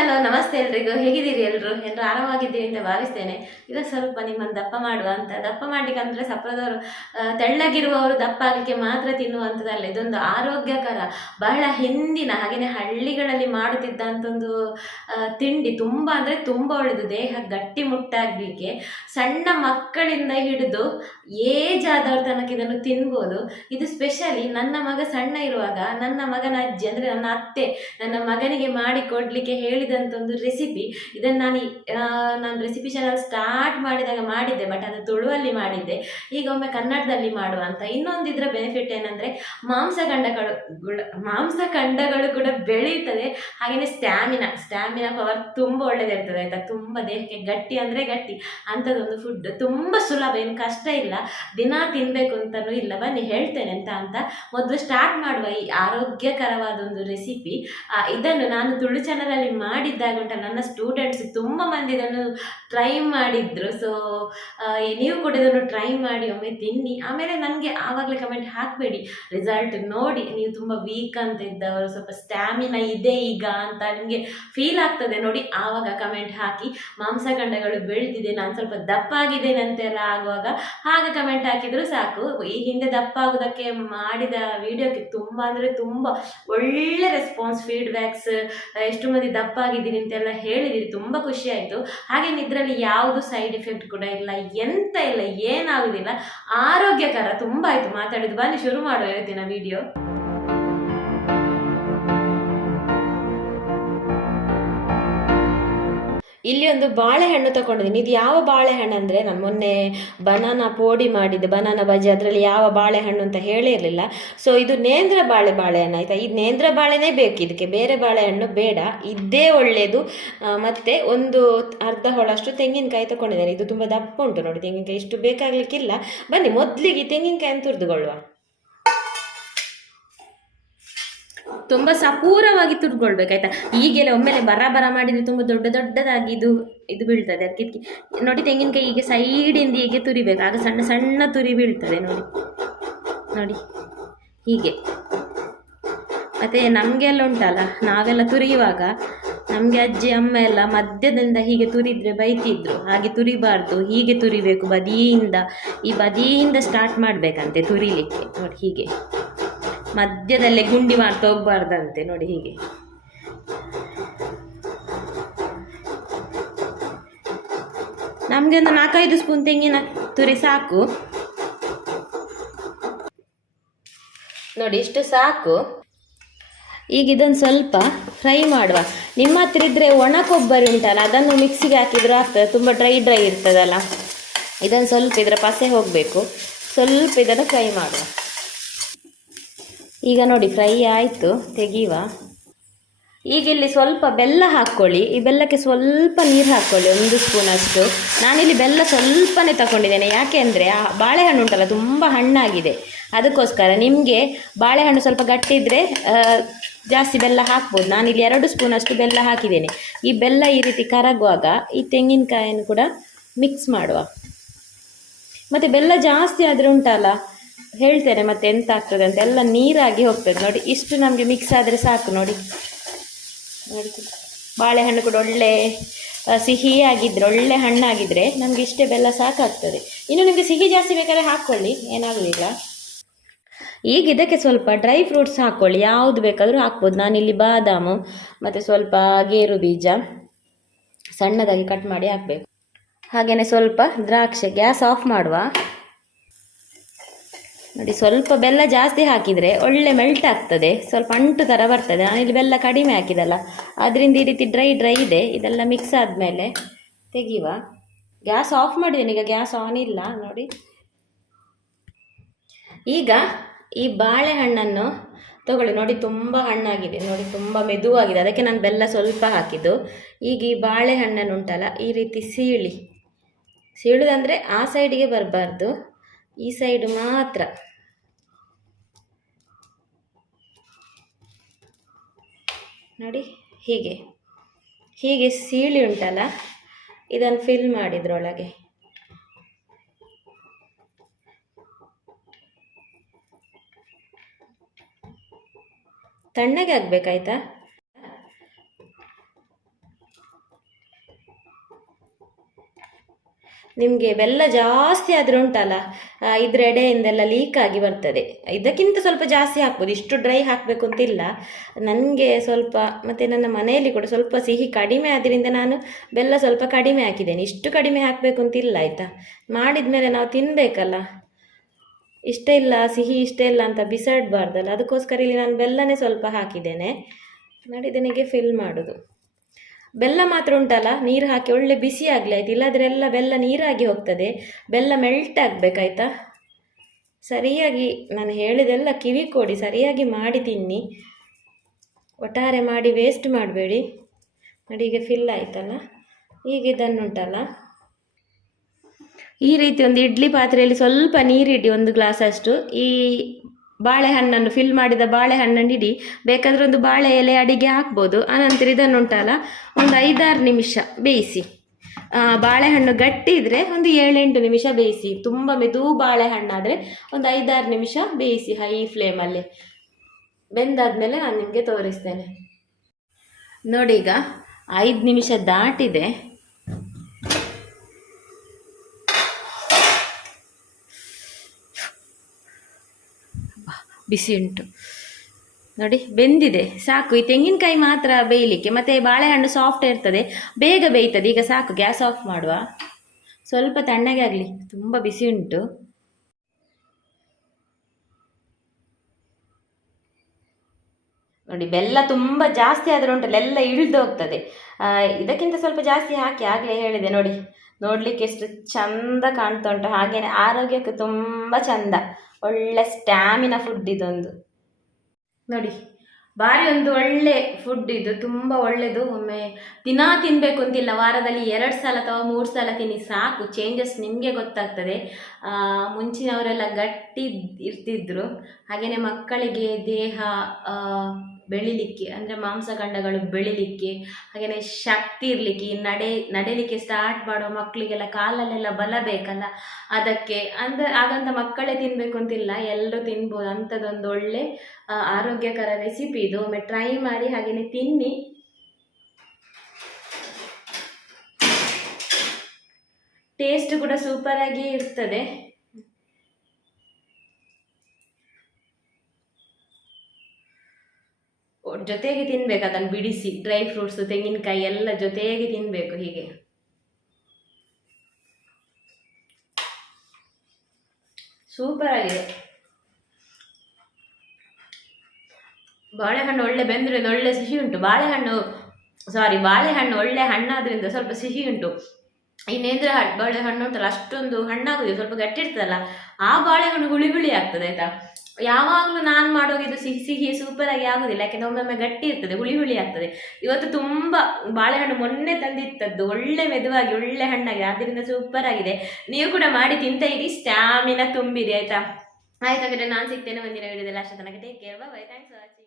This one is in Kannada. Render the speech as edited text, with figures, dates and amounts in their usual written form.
ಹಲೋ ನಮಸ್ತೆ ಎಲ್ರಿಗೂ. ಹೇಗಿದ್ದೀರಿ ಎಲ್ಲರೂ ಆರಾಮಾಗಿದ್ದೀರಿ ಅಂತ ಭಾವಿಸ್ತೇನೆ. ಈಗ ಸ್ವಲ್ಪ ನಿಮ್ಮನ್ನು ದಪ್ಪ ಮಾಡುವ ಅಂತ. ದಪ್ಪ ಮಾಡ್ಲಿಕ್ಕೆ ಅಂದರೆ ಸಪ್ರದವರು ತೆಳ್ಳಗಿರುವವರು ದಪ್ಪ ಆಗಲಿಕ್ಕೆ ಮಾತ್ರ ತಿನ್ನುವಂಥದ್ದಲ್ಲ, ಇದೊಂದು ಆರೋಗ್ಯಕರ ಬಹಳ ಹಿಂದಿನ ಹಾಗೆಯೇ ಹಳ್ಳಿಗಳಲ್ಲಿ ಮಾಡುತ್ತಿದ್ದಂಥ ಒಂದು ತಿಂಡಿ. ತುಂಬ ಅಂದರೆ ತುಂಬ ಒಳ್ಳೆಯದು, ದೇಹ ಗಟ್ಟಿ ಮುಟ್ಟಾಗಲಿಕ್ಕೆ. ಸಣ್ಣ ಮಕ್ಕಳಿಂದ ಹಿಡಿದು ಏಜ್ ಆದವ್ರ ತನಕ ಇದನ್ನು ತಿನ್ಬೋದು. ಇದು ಸ್ಪೆಷಲಿ ನನ್ನ ಮಗ ಸಣ್ಣ ಇರುವಾಗ ನನ್ನ ಮಗನ ಅಜ್ಜಿ ಅಂದರೆ ನನ್ನ ಅತ್ತೆ ನನ್ನ ಮಗನಿಗೆ ಮಾಡಿ ಕೊಡಲಿಕ್ಕೆ ಹೇಳಿದಂಥ ಒಂದು ರೆಸಿಪಿ. ಇದನ್ನು ನಾನು ರೆಸಿಪಿ ಚಾನಲ್ ಸ್ಟಾರ್ಟ್ ಮಾಡಿದಾಗ ಮಾಡಿದ್ದೆ, ಬಟ್ ಅದು ತುಳುವಲ್ಲಿ ಮಾಡಿದ್ದೆ. ಈಗ ಒಮ್ಮೆ ಕನ್ನಡದಲ್ಲಿ ಮಾಡುವ ಅಂತ. ಇನ್ನೊಂದು ಇದರ ಬೆನಿಫಿಟ್ ಏನಂದರೆ ಮಾಂಸಖಂಡಗಳು ಕೂಡ ಬೆಳೆಯುತ್ತದೆ. ಹಾಗೆಯೇ ಸ್ಟ್ಯಾಮಿನಾ ಪವರ್ ತುಂಬ ಒಳ್ಳೆಯದಿರ್ತದೆ ಆಯಿತಾ. ತುಂಬ ದೇಹಕ್ಕೆ ಗಟ್ಟಿ ಅಂದರೆ ಗಟ್ಟಿ ಅಂಥದ್ದೊಂದು ಫುಡ್. ತುಂಬ ಸುಲಭ, ಏನು ಕಷ್ಟ ಇಲ್ಲ, ದಿನ ತಿನ್ನಬೇಕು ಅಂತಲೂ ಇಲ್ಲ. ಬನ್ನಿ ಹೇಳ್ತೇನೆ ಅಂತ ಮೊದಲು ಸ್ಟಾರ್ಟ್ ಮಾಡುವ ಈ ಆರೋಗ್ಯಕರವಾದ ಒಂದು ರೆಸಿಪಿ. ಇದನ್ನು ನಾನು ತುಳು ಚಾನಲಲ್ಲಿ ಮಾಡಿದ್ದಾಗ ನನ್ನ ಸ್ಟೂಡೆಂಟ್ಸ್ ತುಂಬ ಮಂದಿ ಇದನ್ನು ಟ್ರೈ ಮಾಡಿದ್ರು. ಸೊ ನೀವು ಕೂಡ ಇದನ್ನು ಟ್ರೈ ಮಾಡಿ ಒಮ್ಮೆ ತಿನ್ನಿ. ಆಮೇಲೆ ನನಗೆ ಆವಾಗಲೇ ಕಮೆಂಟ್ ಹಾಕಬೇಡಿ, ರಿಸಲ್ಟ್ ನೋಡಿ ನೀವು ತುಂಬ ವೀಕ್ ಅಂತ ಇದ್ದವರು ಸ್ವಲ್ಪ ಸ್ಟ್ಯಾಮಿನಾ ಇದೆ ಈಗ ಅಂತ ನಿಮಗೆ ಫೀಲ್ ಆಗ್ತದೆ ನೋಡಿ, ಆವಾಗ ಕಮೆಂಟ್ ಹಾಕಿ. ಮಾಂಸಖಂಡಗಳು ಬೆಳೆದಿದೆ, ನಾನು ಸ್ವಲ್ಪ ದಪ್ಪ ಆಗಿದ್ದೇನೆ ಅಂತೆಲ್ಲ ಆಗುವಾಗ ಹಾಗೆ ಕಮೆಂಟ್ ಹಾಕಿದ್ರು ಸಾಕು. ಈ ಹಿಂದೆ ದಪ್ಪ ಆಗೋದಕ್ಕೆ ಮಾಡಿದ ವಿಡಿಯೋಕ್ಕೆ ತುಂಬ ಅಂದರೆ ತುಂಬ ಒಳ್ಳೆ ರೆಸ್ಪಾನ್ಸ್, ಫೀಡ್ಬ್ಯಾಕ್ಸ್, ಎಷ್ಟು ಮಂದಿ ದಪ್ಪ ಆಗಿದ್ದೀನಿ ಅಂತೆಲ್ಲ ಹೇಳಿದಿರಿ. ತುಂಬ ಖುಷಿ ಆಯಿತು. ಹಾಗೆ ಇದರಲ್ಲಿ ಯಾವುದು ಸೈಡ್ ಎಫೆಕ್ಟ್ ಕೂಡ ಇಲ್ಲ, ಎಂತ ಇಲ್ಲ, ಏನಾಗುದಿಲ್ಲ, ಆರೋಗ್ಯಕರ. ತುಂಬ ಆಯಿತು ಮಾತಾಡಿದ್ದು. ಬನ್ನಿ ಶುರು ಮಾಡುವ ಇವತ್ತಿನ ವಿಡಿಯೋ. ಇಲ್ಲಿ ಒಂದು ಬಾಳೆಹಣ್ಣು ತಗೊಂಡಿದ್ದೀನಿ. ಇದು ಯಾವ ಬಾಳೆಹಣ್ಣು ಅಂದರೆ ನಾನು ಮೊನ್ನೆ ಬನಾನಾ ಪೋಡಿ ಮಾಡಿದ್ದೆ, ಬನಾನಾ ಬಜ್ಜಿ, ಅದರಲ್ಲಿ ಯಾವ ಬಾಳೆಹಣ್ಣು ಅಂತ ಹೇಳಿರಲಿಲ್ಲ. ಸೊ ಇದು ನೇಂದ್ರ ಬಾಳೆಹಣ್ಣು ಆಯಿತಾ. ಇದು ನೇಂದ್ರ ಬಾಳೆನೇ ಬೇಕು ಇದಕ್ಕೆ, ಬೇರೆ ಬಾಳೆಹಣ್ಣು ಬೇಡ, ಇದ್ದೇ ಒಳ್ಳೆಯದು. ಮತ್ತು ಒಂದು ಅರ್ಧ ಹೋಳಷ್ಟು ತೆಂಗಿನಕಾಯಿ ತಗೊಂಡಿದ್ದೇನೆ. ಇದು ತುಂಬ ದಪ್ಪ ಉಂಟು ನೋಡಿ ತೆಂಗಿನಕಾಯಿ, ಇಷ್ಟು ಬೇಕಾಗಲಿಕ್ಕಿಲ್ಲ. ಬನ್ನಿ ಮೊದಲಿಗೆ ತೆಂಗಿನಕಾಯನ್ನು ತುರಿದುಕೊಳ್ಳುವ. ತುಂಬ ಸಪೂರವಾಗಿ ತುರ್ಕೊಳ್ಬೇಕಾಯ್ತಾ. ಈಗೆಲ್ಲ ಒಮ್ಮೆಲೆ ಬರ ಮಾಡಿದರೆ ತುಂಬ ದೊಡ್ಡದಾಗಿ ಇದು ಬೀಳ್ತದೆ. ಅದಕ್ಕೆ ನೋಡಿ ತೆಂಗಿನಕಾಯಿ ಹೀಗೆ ಸೈಡಿಂದ ಹೀಗೆ ತುರಿಬೇಕು, ಆಗ ಸಣ್ಣ ಸಣ್ಣ ತುರಿ ಬೀಳ್ತದೆ ನೋಡಿ ಹೀಗೆ. ಮತ್ತು ನಮಗೆಲ್ಲ ಉಂಟಲ್ಲ, ನಾವೆಲ್ಲ ತುರಿಯುವಾಗ ನಮಗೆ ಅಜ್ಜಿ ಅಮ್ಮ ಎಲ್ಲ ಮಧ್ಯದಿಂದ ಹೀಗೆ ತುರಿದ್ರೆ ಬೈತಿದ್ರು, ಹಾಗೆ ತುರಿಬಾರ್ದು, ಹೀಗೆ ತುರಿಬೇಕು ಈ ಬದಿಯಿಂದ ಸ್ಟಾರ್ಟ್ ಮಾಡಬೇಕಂತೆ ತುರಿಲಿಕ್ಕೆ. ನೋಡಿ ಹೀಗೆ ಮಧ್ಯದಲ್ಲೇ ಗುಂಡಿ ಮಾಡ್ತಾ ಹೋಗ್ಬಾರ್ದಂತೆ ನೋಡಿ ಹೀಗೆ. ನಮಗೆ ಒಂದು 4-5 ಸ್ಪೂನ್ ತೆಂಗಿನ ತುರಿ ಸಾಕು ನೋಡಿ, ಇಷ್ಟು ಸಾಕು. ಈಗ ಇದನ್ನು ಸ್ವಲ್ಪ ಫ್ರೈ ಮಾಡುವ. ನಿಮ್ಮ ಹತ್ರ ಇದ್ದರೆ ಒಣ ಕೊಬ್ಬರಿ ಉಂಟಲ್ಲ, ಅದನ್ನು ಮಿಕ್ಸಿಗೆ ಹಾಕಿದರೂ ಆಗ್ತದೆ, ತುಂಬ ಡ್ರೈ ಇರ್ತದಲ್ಲ. ಇದನ್ನು ಸ್ವಲ್ಪ ಇದರ ಪಸೆ ಹೋಗಬೇಕು, ಸ್ವಲ್ಪ ಇದನ್ನು ಫ್ರೈ ಮಾಡುವ. ಈಗ ನೋಡಿ ಫ್ರೈ ಆಯಿತು, ತೆಗೆಯುವ. ಈಗ ಇಲ್ಲಿ ಸ್ವಲ್ಪ ಬೆಲ್ಲ ಹಾಕ್ಕೊಳ್ಳಿ. ಈ ಬೆಲ್ಲಕ್ಕೆ ಸ್ವಲ್ಪ ನೀರು ಹಾಕ್ಕೊಳ್ಳಿ, 1 ಸ್ಪೂನಷ್ಟು. ನಾನಿಲ್ಲಿ ಬೆಲ್ಲ ಸ್ವಲ್ಪನೇ ತಗೊಂಡಿದ್ದೇನೆ, ಯಾಕೆ ಅಂದರೆ ಆ ಬಾಳೆಹಣ್ಣು ಉಂಟಲ್ಲ ತುಂಬ ಹಣ್ಣಾಗಿದೆ, ಅದಕ್ಕೋಸ್ಕರ. ನಿಮಗೆ ಬಾಳೆಹಣ್ಣು ಸ್ವಲ್ಪ ಗಟ್ಟಿ ಇದ್ದರೆ ಜಾಸ್ತಿ ಬೆಲ್ಲ ಹಾಕ್ಬೋದು. ನಾನಿಲ್ಲಿ 2 ಸ್ಪೂನಷ್ಟು ಬೆಲ್ಲ ಹಾಕಿದ್ದೇನೆ. ಈ ಬೆಲ್ಲ ಈ ರೀತಿ ಕರಗುವಾಗ ಈ ತೆಂಗಿನಕಾಯನ್ನು ಕೂಡ ಮಿಕ್ಸ್ ಮಾಡುವ. ಮತ್ತು ಬೆಲ್ಲ ಜಾಸ್ತಿ ಆದರೆ ಉಂಟಲ್ಲ, ಹೇಳ್ತೇನೆ ಮತ್ತೆ ಎಂತ ಆಗ್ತದೆ ಅಂತ, ಎಲ್ಲ ನೀರಾಗಿ ಹೋಗ್ತದೆ ನೋಡಿ. ಇಷ್ಟು ನಮಗೆ ಮಿಕ್ಸ್ ಆದರೆ ಸಾಕು ನೋಡಿ. ಬಾಳೆಹಣ್ಣು ಕೂಡ ಒಳ್ಳೆ ಸಿಹಿಯಾಗಿದ್ದರೆ, ಒಳ್ಳೆ ಹಣ್ಣಾಗಿದ್ದರೆ ನಮಗೆ ಇಷ್ಟೇ ಬೆಲ್ಲ ಸಾಕಾಗ್ತದೆ. ಇನ್ನು ನಿಮಗೆ ಸಿಹಿ ಜಾಸ್ತಿ ಬೇಕಾದ್ರೆ ಹಾಕ್ಕೊಳ್ಳಿ, ಏನಾಗೋದಿಲ್ಲ. ಈಗ ಇದಕ್ಕೆ ಸ್ವಲ್ಪ ಡ್ರೈ ಫ್ರೂಟ್ಸ್ ಹಾಕ್ಕೊಳ್ಳಿ, ಯಾವುದು ಬೇಕಾದರೂ ಹಾಕ್ಬೋದು. ನಾನಿಲ್ಲಿ ಬಾದಾಮು ಮತ್ತು ಸ್ವಲ್ಪ ಗೇರು ಬೀಜ ಸಣ್ಣದಾಗಿ ಕಟ್ ಮಾಡಿ ಹಾಕಬೇಕು. ಹಾಗೆಯೇ ಸ್ವಲ್ಪ ದ್ರಾಕ್ಷಿ. ಗ್ಯಾಸ್ ಆಫ್ ಮಾಡುವ ನೋಡಿ. ಸ್ವಲ್ಪ ಬೆಲ್ಲ ಜಾಸ್ತಿ ಹಾಕಿದರೆ ಒಳ್ಳೆ ಮೆಲ್ಟ್ ಆಗ್ತದೆ, ಸ್ವಲ್ಪ ಅಂಟು ಥರ ಬರ್ತದೆ. ನಾನಿಲ್ಲಿ ಬೆಲ್ಲ ಕಡಿಮೆ ಹಾಕಿದಲ್ಲ, ಅದರಿಂದ ಈ ರೀತಿ ಡ್ರೈ ಇದೆ. ಇದೆಲ್ಲ ಮಿಕ್ಸ್ ಆದಮೇಲೆ ತೆಗೆಯುವ. ಗ್ಯಾಸ್ ಆಫ್ ಮಾಡಿದ್ದೇನೆ, ಈಗ ಗ್ಯಾಸ್ ಆನ್ ಇಲ್ಲ ನೋಡಿ. ಈಗ ಈ ಬಾಳೆಹಣ್ಣನ್ನು ತಗೊಳ್ಳಿ ನೋಡಿ, ತುಂಬ ಹಣ್ಣಾಗಿದೆ ನೋಡಿ, ತುಂಬ ಮೆದುವಾಗಿದೆ, ಅದಕ್ಕೆ ನಾನು ಬೆಲ್ಲ ಸ್ವಲ್ಪ ಹಾಕಿದ್ದು. ಈಗ ಈ ಬಾಳೆಹಣ್ಣನ್ನು ಉಂಟಲ್ಲ ಈ ರೀತಿ ಸೀಳುದಂದರೆ ಆ ಸೈಡಿಗೆ ಬರಬಾರ್ದು, ಈ ಸೈಡು ಮಾತ್ರ. ನೋಡಿ ಹೀಗೆ ಸೀಳಿ ಉಂಟಲ್ಲ, ಇದನ್ನು ಫಿಲ್ ಮಾಡಿದ್ರೊಳಗೆ. ತಣ್ಣಗೆ ಆಗಬೇಕಾಯ್ತಾ. ನಿಮಗೆ ಬೆಲ್ಲ ಜಾಸ್ತಿ ಆದರೆ ಉಂಟಲ್ಲ ಇದ್ರ ಎಡೆಯಿಂದೆಲ್ಲ ಲೀಕ್ ಆಗಿ ಬರ್ತದೆ. ಇದಕ್ಕಿಂತ ಸ್ವಲ್ಪ ಜಾಸ್ತಿ ಹಾಕ್ಬೋದು, ಇಷ್ಟು ಡ್ರೈ ಹಾಕಬೇಕು ಅಂತಿಲ್ಲ. ನನಗೆ ಸ್ವಲ್ಪ ಮತ್ತು ನನ್ನ ಮನೆಯಲ್ಲಿ ಕೂಡ ಸ್ವಲ್ಪ ಸಿಹಿ ಕಡಿಮೆ ಆದ್ದರಿಂದ ನಾನು ಬೆಲ್ಲ ಸ್ವಲ್ಪ ಕಡಿಮೆ ಹಾಕಿದ್ದೇನೆ. ಇಷ್ಟು ಕಡಿಮೆ ಹಾಕಬೇಕು ಅಂತಿಲ್ಲ ಆಯಿತಾ. ಮಾಡಿದ ಮೇಲೆ ನಾವು ತಿನ್ನಬೇಕಲ್ಲ, ಇಷ್ಟ ಇಲ್ಲ ಸಿಹಿ ಇಷ್ಟ ಇಲ್ಲ ಅಂತ ಬಿಸಾಡಬಾರ್ದಲ್ಲ. ಅದಕ್ಕೋಸ್ಕರ ಇಲ್ಲಿ ನಾನು ಬೆಲ್ಲನೇ ಸ್ವಲ್ಪ ಹಾಕಿದ್ದೇನೆ. ನೋಡಿ ಇದನಿಗೆ ಫಿಲ್ ಮಾಡೋದು. ಬೆಲ್ಲ ಮಾತ್ರ ಉಂಟಲ್ಲ ನೀರು ಹಾಕಿ ಒಳ್ಳೆ ಬಿಸಿ ಆಗಲಿ ಆಯ್ತು, ಇಲ್ಲಾಂದರೆ ಎಲ್ಲ ಬೆಲ್ಲ ನೀರಾಗಿ ಹೋಗ್ತದೆ. ಬೆಲ್ಲ ಮೆಲ್ಟ್ ಆಗಬೇಕಾಯ್ತಾ. ಸರಿಯಾಗಿ ನಾನು ಹೇಳಿದೆಲ್ಲ ಕಿವಿ ಕೊಡಿ, ಸರಿಯಾಗಿ ಮಾಡಿ ತಿನ್ನಿ, ಒಟ್ಟಾರೆ ಮಾಡಿ ವೇಸ್ಟ್ ಮಾಡಬೇಡಿ. ನೋಡಿ ಈಗ ಫಿಲ್ ಆಯ್ತಲ್ಲ. ಈಗ ಇದನ್ನುಂಟಲ್ಲ ಈ ರೀತಿ ಒಂದು ಇಡ್ಲಿ ಪಾತ್ರೆಯಲ್ಲಿ ಸ್ವಲ್ಪ ನೀರಿಡಿ, 1 ಗ್ಲಾಸ್ ಅಷ್ಟು. ಈ ಬಾಳೆಹಣ್ಣನ್ನು ಫಿಲ್ ಮಾಡಿದ ಬಾಳೆಹಣ್ಣನ್ನು ಇಡಿ, ಬೇಕಾದರೆ ಒಂದು ಬಾಳೆ ಎಲೆ ಅಡಿಗೆ ಹಾಕ್ಬೋದು. ಆನಂತರ ಇದನ್ನುಂಟಲ್ಲ ಒಂದು 5-6 ನಿಮಿಷ ಬೇಯಿಸಿ. ಬಾಳೆಹಣ್ಣು ಗಟ್ಟಿ ಇದ್ದರೆ ಒಂದು 7-8 ನಿಮಿಷ ಬೇಯಿಸಿ. ತುಂಬ ಮೆದು ಬಾಳೆಹಣ್ಣಾದರೆ ಒಂದು 5-6 ನಿಮಿಷ ಬೇಯಿಸಿ ಹೈ ಫ್ಲೇಮಲ್ಲಿ. ಬೆಂದಾದ್ಮೇಲೆ ನಾನು ನಿಮಗೆ ತೋರಿಸ್ತೇನೆ. ನೋಡಿ ಈಗ 5 ನಿಮಿಷ ದಾಟಿದೆ. ಬಿಸಿ ಉಂಟು ನೋಡಿ, ಬೆಂದಿದೆ ಸಾಕು. ಈ ತೆಂಗಿನಕಾಯಿ ಮಾತ್ರ ಬೇಯಲಿಕ್ಕೆ, ಮತ್ತು ಬಾಳೆಹಣ್ಣು ಸಾಫ್ಟ್ ಇರ್ತದೆ, ಬೇಗ ಬೇಯ್ತದೆ. ಈಗ ಸಾಕು, ಗ್ಯಾಸ್ ಆಫ್ ಮಾಡುವ. ಸ್ವಲ್ಪ ತಣ್ಣಗೆ ಆಗಲಿ, ತುಂಬ ಬಿಸಿ ಉಂಟು. ನೋಡಿ ಬೆಲ್ಲ ತುಂಬ ಜಾಸ್ತಿ ಆದರೆ ಉಂಟಲ್ಲ ಎಲ್ಲ ಇಳಿದು ಹೋಗ್ತದೆ. ಇದಕ್ಕಿಂತ ಸ್ವಲ್ಪ ಜಾಸ್ತಿ ಹಾಕಿ, ಆಗಲೇ ಹೇಳಿದೆ ನೋಡಿ. ನೋಡಲಿಕ್ಕೆ ಎಷ್ಟು ಚಂದ ಕಾಣ್ತಾ ಉಂಟು, ಹಾಗೆಯೇ ಆರೋಗ್ಯಕ್ಕೆ ತುಂಬ ಚಂದ, ಒಳ್ಳೆ ಸ್ಟ್ಯಾಮಿನಾ ಫುಡ್ ಇದೊಂದು. ನೋಡಿ ಭಾರಿ ಒಂದು ಒಳ್ಳೆ ಫುಡ್ ಇದು, ತುಂಬ ಒಳ್ಳೆಯದು. ಒಮ್ಮೆ ದಿನ ತಿನ್ನಬೇಕು ಅಂತಿಲ್ಲ, ವಾರದಲ್ಲಿ 2 ಸಲ ಅಥವಾ 3 ಸಲ ತಿನ್ನಿ ಸಾಕು, ಚೇಂಜಸ್ ನಿಮಗೆ ಗೊತ್ತಾಗ್ತದೆ. ಮುಂಚಿನವರೆಲ್ಲ ಗಟ್ಟಿ ಇರ್ತಿದ್ರು, ಹಾಗೆಯೇ ಮಕ್ಕಳಿಗೆ ದೇಹ ಬೆಳಿಲಿಕ್ಕೆ, ಅಂದರೆ ಮಾಂಸಖಂಡಗಳು ಬೆಳಿಲಿಕ್ಕೆ, ಹಾಗೆಯೇ ಶಕ್ತಿ ಇರಲಿಕ್ಕೆ, ನಡಿಲಿಕ್ಕೆ ಸ್ಟಾರ್ಟ್ ಮಾಡೋ ಮಕ್ಕಳಿಗೆಲ್ಲ ಕಾಲಲ್ಲೆಲ್ಲ ಬಲ ಬೇಕಲ್ಲ, ಅದಕ್ಕೆ ಹಾಗಂತ ಮಕ್ಕಳೇ ತಿನ್ನಬೇಕು ಅಂತಿಲ್ಲ, ಎಲ್ಲರೂ ತಿನ್ಬೋದು. ಅಂಥದ್ದೊಂದು ಒಳ್ಳೆ ಆರೋಗ್ಯಕರ ರೆಸಿಪಿ ಇದು. ಒಮ್ಮೆ ಟ್ರೈ ಮಾಡಿ, ಹಾಗೆಯೇ ತಿನ್ನಿ. ಟೇಸ್ಟ್ ಕೂಡ ಸೂಪರಾಗಿ ಇರ್ತದೆ. ಜೊತೆಗೆ ತಿನ್ಬೇಕು, ಅದನ್ನು ಬಿಡಿಸಿ ಡ್ರೈ ಫ್ರೂಟ್ಸು ತೆಂಗಿನಕಾಯಿ ಎಲ್ಲ ಜೊತೆಗೆ ತಿನ್ನಬೇಕು. ಹೀಗೆ ಸೂಪರ್ ಆಗಿದೆ. ಬಾಳೆಹಣ್ಣು ಒಳ್ಳೆ ಬೆಂದ್ರಿಂದ ಒಳ್ಳೆ ಸಿಹಿ ಉಂಟು. ಬಾಳೆಹಣ್ಣು ಒಳ್ಳೆ ಹಣ್ಣಾದ್ರಿಂದ ಸ್ವಲ್ಪ ಸಿಹಿ ಉಂಟು. ಈ ನೇಂದ್ರ ಬಾಳೆಹಣ್ಣು ಉಂಟಲ್ಲ ಅಷ್ಟೊಂದು ಹಣ್ಣಾಗುದಿಲ್ಲ, ಸ್ವಲ್ಪ ಗಟ್ಟಿ ಇರ್ತದಲ್ಲ, ಆ ಬಾಳೆಹಣ್ಣು ಹುಳಿ ಆಗ್ತದೆ ಆಯ್ತಾ. ಯಾವಾಗಲೂ ನಾನು ಮಾಡೋದು ಇದು ಸಿಹಿ ಸೂಪರಾಗಿ ಆಗೋದಿಲ್ಲ, ಯಾಕೆಂದರೆ ಒಮ್ಮೊಮ್ಮೆ ಗಟ್ಟಿ ಇರ್ತದೆ, ಹುಳಿ ಆಗ್ತದೆ. ಇವತ್ತು ತುಂಬ ಬಾಳೆಹಣ್ಣು ಮೊನ್ನೆ ತಂದಿತ್ತದ್ದು, ಒಳ್ಳೆ ಮೆದುವಾಗಿ ಒಳ್ಳೆ ಹಣ್ಣಾಗಿದೆ, ಆದ್ದರಿಂದ ಸೂಪರ್ ಆಗಿದೆ. ನೀವು ಕೂಡ ಮಾಡಿ ತಿಂತ ಇರಿ, ಸ್ಟ್ಯಾಮಿನಾ ತುಂಬಿರಿ ಆಯ್ತಾ. ಹಾಗಾದರೆ ನಾನು ಸಿಗ್ತೇನೆ ಮುಂದಿನ ವಿಡಿಯೋದಲ್ಲಿ. ಅಷ್ಟೇ ತನಕ take care, by, thanks for watching.